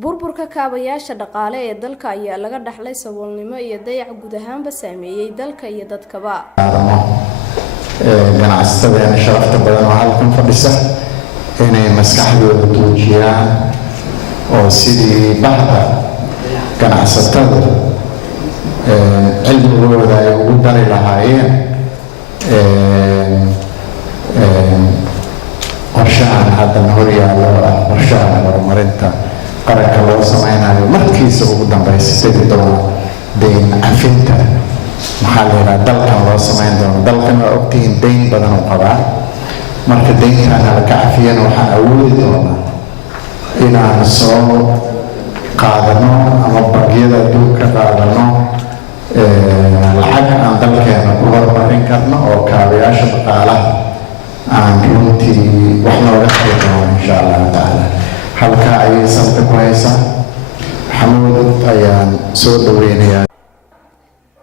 burburka kaabayaasha dhaqaale ee dalka ayaa laga dhaxlay saboolnimo iyo dayac guud ahaanba saameeyay dalka iyo dadkaba. ganacsatada sharafta badan oo halkan fadhisa inay maskaxdooda tuujiyaan oo sidii bahda ganacsatada cilmigooda ay ugu dari lahaayeen qorshahan haddan horyaalo ah qorshaha horumarinta qaranka loo sameynayo markiisa ugu dambeysay doona deyn cafinta maxaa la yidhaha dalkan loo sameyn doono. dalkan waa ogtihiin deyn badan u qabaa, marka deyntaana la ka cafiyana waxaan awoodi doonaa inaan soo qaadano ama bangiyada adduunka qaadano lacag aan dalkeena ku horumarin karno oo kaabayaasha dhaqaalaha aan runtii wax looga qari doono insha allahu tacaala. halkaa ayay sabta ku haysaa. maxamuud ayaan soo dhaweynayaa.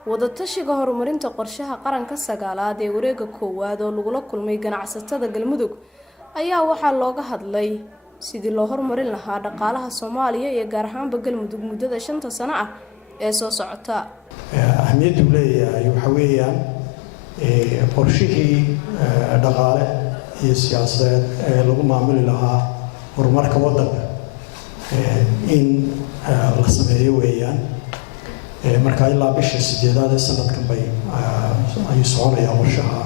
wadatashiga horumarinta qorshaha qaranka sagaalaad ee wareegga koowaad oo lagula kulmay ganacsatada Galmudug ayaa waxaa looga hadlay sidii loo horumarin lahaa dhaqaalaha Soomaaliya iyo gaar ahaan Galmudug muddada 5 sano ah ee soo socota. ahmiyaddu leeyahay waxa weeyaan qorshihii dhaqaale iyo siyaasadeed ee lagu maamuli lahaa horumarka waddanka in la sameeyo weeyaan. marka ilaa bisha 8aad ee sanadkan bay ay soconayaan qorshaha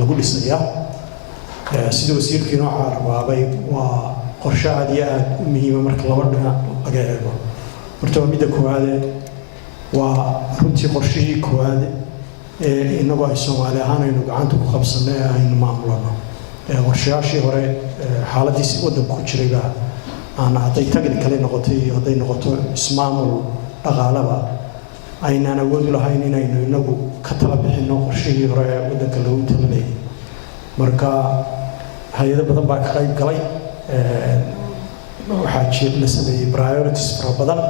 lagu dhisayaa. sida wasiirkiina waxa rabaabay waa qorshe aad iyo aad u muhiim ah marka laba dhinac laga eego. horta midda koowaad waa runtii qorshihii koowaad ee inagu ay Soomaali ahaan aynu gacanta ku qabsanay aynu maamulno. qorshayaashii hore xaaladiisi waddanku ku jiray aan hadday technical noqotay iyo hadday noqoto ismaamul dhaqaalaba aynaan awood u lahayn inaynu inagu ka tala bixino qorshihii hore ee waddanka lagu talinayay. marka hay'ado badan baa ka qayb galay. waxaa la sameeyey priorities fara badan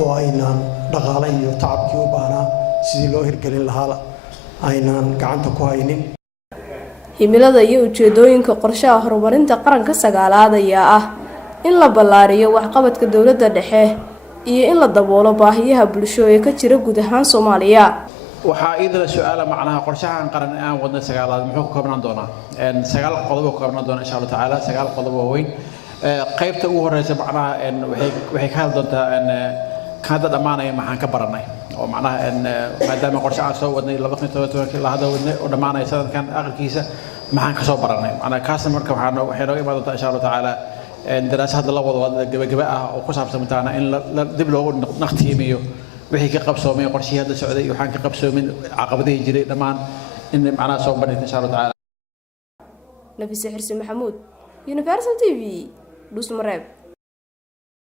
oo aynaan dhaqaale iyo tacabkii u baahnaa sidii loo hirgelin lahaa aynaan gacanta ku haynin. himilada iyo ujeedooyinka qorshaha horumarinta qaranka sagaalaad ayaa ah in la ballaariyo waxqabadka dawladda dhexe iyo in la daboolo baahiyaha bulsho ee ka jira guud ahaan Soomaaliya. waxaa idil su'aala macnaha qorshahan qaran aan wadna sagaalaad muxuu ka koobnaan doonaa? 9 qodob oo ka koobnaan doona insha Allah taala. 9 qodob oo weyn. qaybta ugu horeysa macnaha waxay ka hadli doontaa kaada dhamaanaya maxaan ka baranay oo macnaha maadaama qorshaha soo wadnay 2017 ilaa hadda wadnay oo dhamaanaya sanadkan aakhirkiisa maxaan ka soo baranay. macnaha kaas marka waxay nooga imaan doontaa insha Allah taala daraasad la wado gabagaba ah oo ku saabsan taana in la dib loogu naqtiimiyo wixii ka qabsoomay qorshihii hadda socday iyo waxaan ka qabsoomin caqabadihii jiray dhamaan in macnaha soo bandhigto insha Allah taala. Nafisa Xirsi Maxamuud, Universal TV, Dhus Mareeb.